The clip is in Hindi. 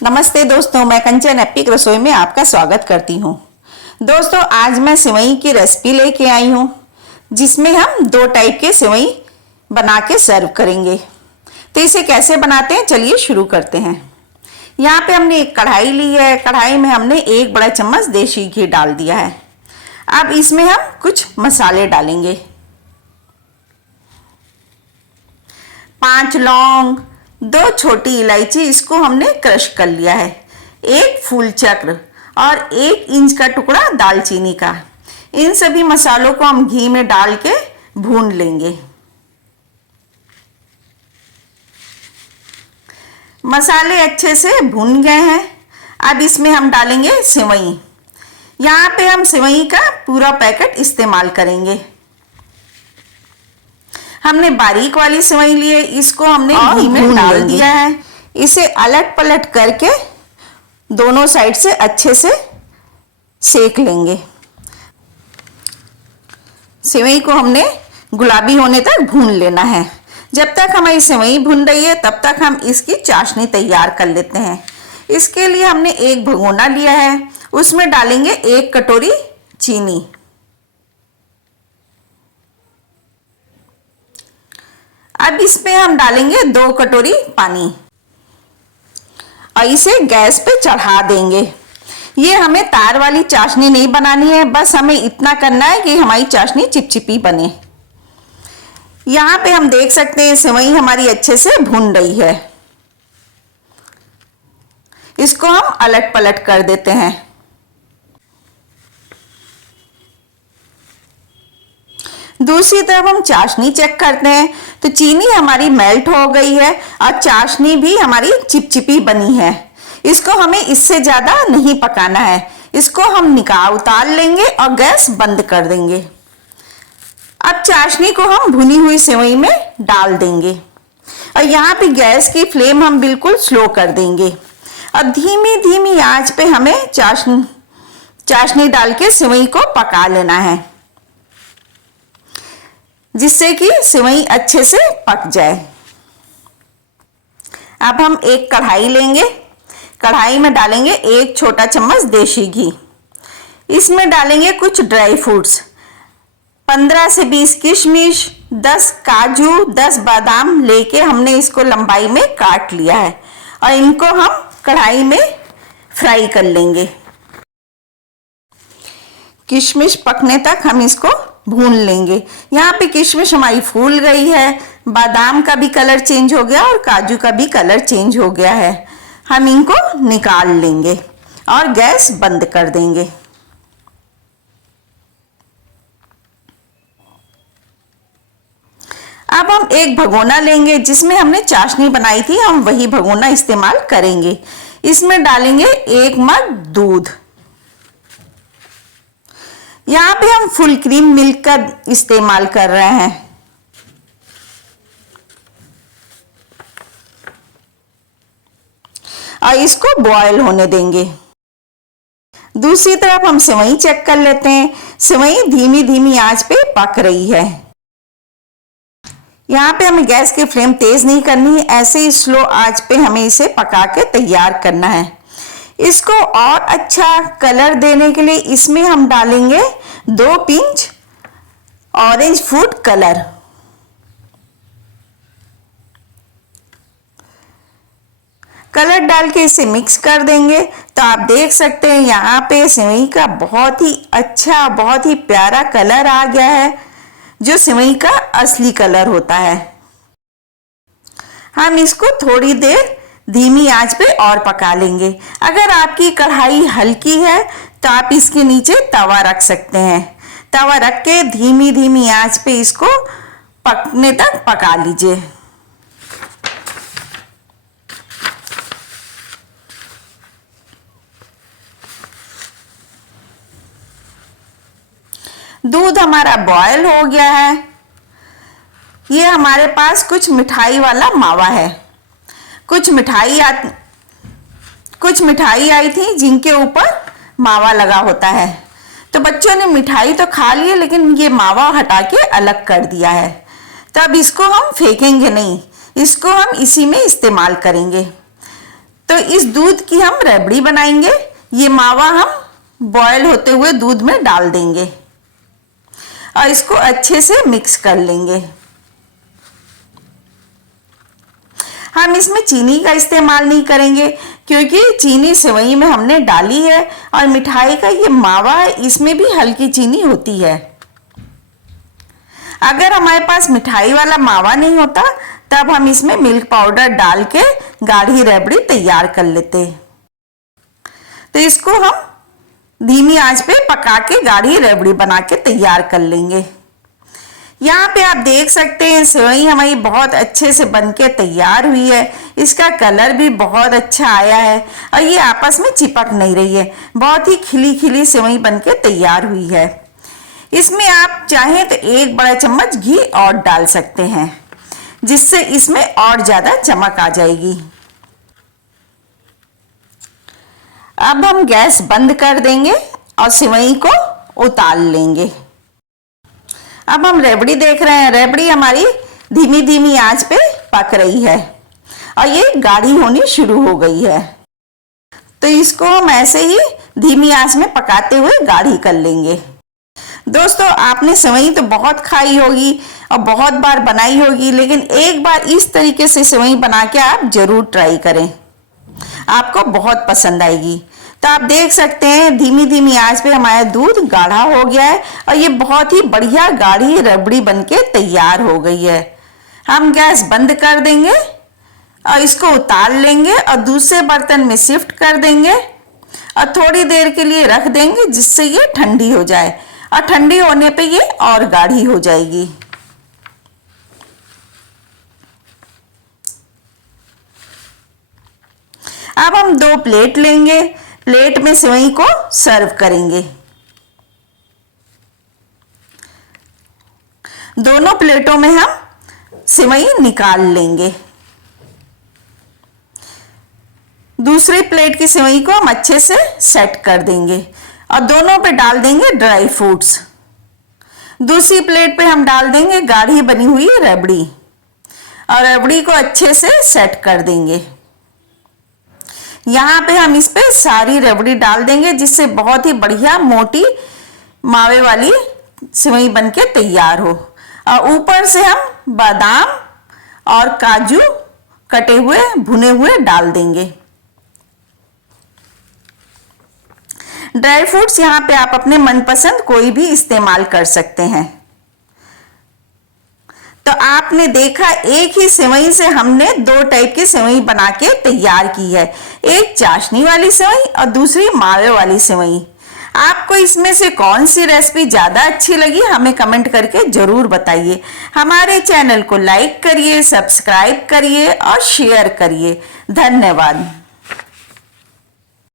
नमस्ते दोस्तों, मैं कंचन एपिक रसोई में आपका स्वागत करती हूँ। दोस्तों, आज मैं सिवई की रेसिपी लेके आई हूँ जिसमें हम दो टाइप के सिवई बना के सर्व करेंगे। तो इसे कैसे बनाते हैं, चलिए शुरू करते हैं। यहाँ पे हमने एक कढ़ाई ली है। कढ़ाई में हमने 1 बड़ा चम्मच देसी घी डाल दिया है। अब इसमें हम कुछ मसाले डालेंगे। 5 लौंग, 2 छोटी इलायची, इसको हमने क्रश कर लिया है, 1 फूल चक्र और 1 इंच का टुकड़ा दालचीनी का। इन सभी मसालों को हम घी में डाल के भून लेंगे। मसाले अच्छे से भून गए हैं। अब इसमें हम डालेंगे सिवई। यहाँ पे हम सिवई का पूरा पैकेट इस्तेमाल करेंगे। हमने बारीक वाली सिवई ली है, इसको हमने घी में डाल दिया है। इसे अलट पलट करके दोनों साइड से अच्छे से सेक लेंगे। सिवई को हमने गुलाबी होने तक भून लेना है। जब तक हमारी सिवई भून रही है तब तक हम इसकी चाशनी तैयार कर लेते हैं। इसके लिए हमने एक भगोना लिया है, उसमें डालेंगे 1 कटोरी चीनी। अब इसमें हम डालेंगे 2 कटोरी पानी और इसे गैस पे चढ़ा देंगे। ये हमें तार वाली चाशनी नहीं बनानी है, बस हमें इतना करना है कि हमारी चाशनी चिपचिपी बने। यहाँ पे हम देख सकते हैं सिवई हमारी अच्छे से भून रही है। इसको हम अलट पलट कर देते हैं। दूसरी तरफ हम चाशनी चेक करते हैं तो चीनी हमारी मेल्ट हो गई है और चाशनी भी हमारी चिपचिपी बनी है। इसको हमें इससे ज्यादा नहीं पकाना है। इसको हम उतार लेंगे और गैस बंद कर देंगे। अब चाशनी को हम भुनी हुई सेवई में डाल देंगे और यहाँ पे गैस की फ्लेम हम बिल्कुल स्लो कर देंगे और धीमी धीमी आंच पे हमें चाशनी डाल के सेवई को पका लेना है, जिससे कि सेवई अच्छे से पक जाए। अब हम एक कढ़ाई लेंगे। कढ़ाई में डालेंगे 1 छोटा चम्मच देसी घी। इसमें डालेंगे कुछ ड्राई फ्रूट्स, 15 से 20 किशमिश, 10 काजू, 10 बादाम लेके हमने इसको लंबाई में काट लिया है और इनको हम कढ़ाई में फ्राई कर लेंगे। किशमिश पकने तक हम इसको भून लेंगे। यहाँ पे किशमिश हमारी फूल गई है, बादाम का भी कलर चेंज हो गया और काजू का भी कलर चेंज हो गया है। हम इनको निकाल लेंगे और गैस बंद कर देंगे। अब हम एक भगोना लेंगे जिसमें हमने चाशनी बनाई थी, हम वही भगोना इस्तेमाल करेंगे। इसमें डालेंगे 1 मग दूध। यहाँ पे हम फुल क्रीम मिल्क का इस्तेमाल कर रहे हैं। और इसको बॉयल होने देंगे। दूसरी तरफ हम सेवई चेक कर लेते हैं। सेवई धीमी धीमी आंच पे पक रही है। यहाँ पे हमें गैस की फ्लेम तेज नहीं करनी है, ऐसे ही स्लो आंच पे हमें इसे पका के तैयार करना है। इसको और अच्छा कलर देने के लिए इसमें हम डालेंगे 2 pinch orange food colour. Colour डाल के इसे मिक्स कर देंगे। तो आप देख सकते हैं यहाँ पे सेवई का बहुत ही अच्छा, बहुत ही प्यारा कलर आ गया है, जो सेवई का असली कलर होता है। हम इसको थोड़ी देर धीमी आंच पे और पका लेंगे। अगर आपकी कढ़ाई हल्की है तो आप इसके नीचे तवा रख सकते हैं। तवा रख के धीमी धीमी आंच पे इसको पकने तक पका लीजिए। दूध हमारा बॉयल हो गया है। ये हमारे पास कुछ मिठाई वाला मावा है। कुछ मिठाई आई थी जिनके ऊपर मावा लगा होता है, तो बच्चों ने मिठाई तो खा ली है लेकिन ये मावा हटा के अलग कर दिया है। तो अब इसको हम फेंकेंगे नहीं, इसको हम इसी में इस्तेमाल करेंगे। तो इस दूध की हम रबड़ी बनाएंगे। ये मावा हम बॉयल होते हुए दूध में डाल देंगे और इसको अच्छे से मिक्स कर लेंगे। हम इसमें चीनी का इस्तेमाल नहीं करेंगे क्योंकि चीनी सेवई में हमने डाली है और मिठाई का ये मावा है, इसमें भी हल्की चीनी होती है। अगर हमारे पास मिठाई वाला मावा नहीं होता तब हम इसमें मिल्क पाउडर डाल के गाढ़ी रबड़ी तैयार कर लेते। तो इसको हम धीमी आंच पे पका के गाढ़ी रबड़ी बना के तैयार कर लेंगे। यहाँ पे आप देख सकते हैं सेवई हमारी बहुत अच्छे से बनके तैयार हुई है। इसका कलर भी बहुत अच्छा आया है और ये आपस में चिपक नहीं रही है। बहुत ही खिली खिली सेवई बनके तैयार हुई है। इसमें आप चाहें तो 1 बड़ा चम्मच घी और डाल सकते हैं, जिससे इसमें और ज्यादा चमक आ जाएगी। अब हम गैस बंद कर देंगे और सेवई को उतार लेंगे। अब हम रबड़ी देख रहे हैं, रबड़ी हमारी धीमी धीमी आंच पे पक रही है और ये गाढ़ी होनी शुरू हो गई है। तो इसको हम ऐसे ही धीमी आंच में पकाते हुए गाढ़ी कर लेंगे। दोस्तों, आपने सेवई तो बहुत खाई होगी और बहुत बार बनाई होगी, लेकिन एक बार इस तरीके से सेवई बना के आप जरूर ट्राई करें, आपको बहुत पसंद आएगी। तो आप देख सकते हैं धीमी धीमी आंच पे हमारा दूध गाढ़ा हो गया है और ये बहुत ही बढ़िया गाढ़ी रबड़ी बनके तैयार हो गई है। हम गैस बंद कर देंगे और इसको उतार लेंगे और दूसरे बर्तन में शिफ्ट कर देंगे और थोड़ी देर के लिए रख देंगे, जिससे ये ठंडी हो जाए और ठंडी होने पे ये और गाढ़ी हो जाएगी। अब हम 2 प्लेट लेंगे, प्लेट में सेवई को सर्व करेंगे। दोनों प्लेटों में हम सेवई निकाल लेंगे। दूसरी प्लेट की सेवई को हम अच्छे से सेट कर देंगे और दोनों पे डाल देंगे ड्राई फ्रूट्स। दूसरी प्लेट पे हम डाल देंगे गाढ़ी बनी हुई रबड़ी और रबड़ी को अच्छे से सेट कर देंगे। यहाँ पे हम इस पे सारी रबड़ी डाल देंगे, जिससे बहुत ही बढ़िया मोटी मावे वाली सेवई बनके तैयार हो। और ऊपर से हम बादाम और काजू कटे हुए भुने हुए डाल देंगे। ड्राई फ्रूट्स यहाँ पे आप अपने मनपसंद कोई भी इस्तेमाल कर सकते हैं। तो आपने देखा एक ही सेवई से हमने 2 टाइप की सेवई बना के तैयार की है, एक चाशनी वाली सेवई और दूसरी मावे वाली सेवई। आपको इसमें से कौन सी रेसिपी ज्यादा अच्छी लगी हमें कमेंट करके जरूर बताइए। हमारे चैनल को लाइक करिए, सब्सक्राइब करिए और शेयर करिए। धन्यवाद।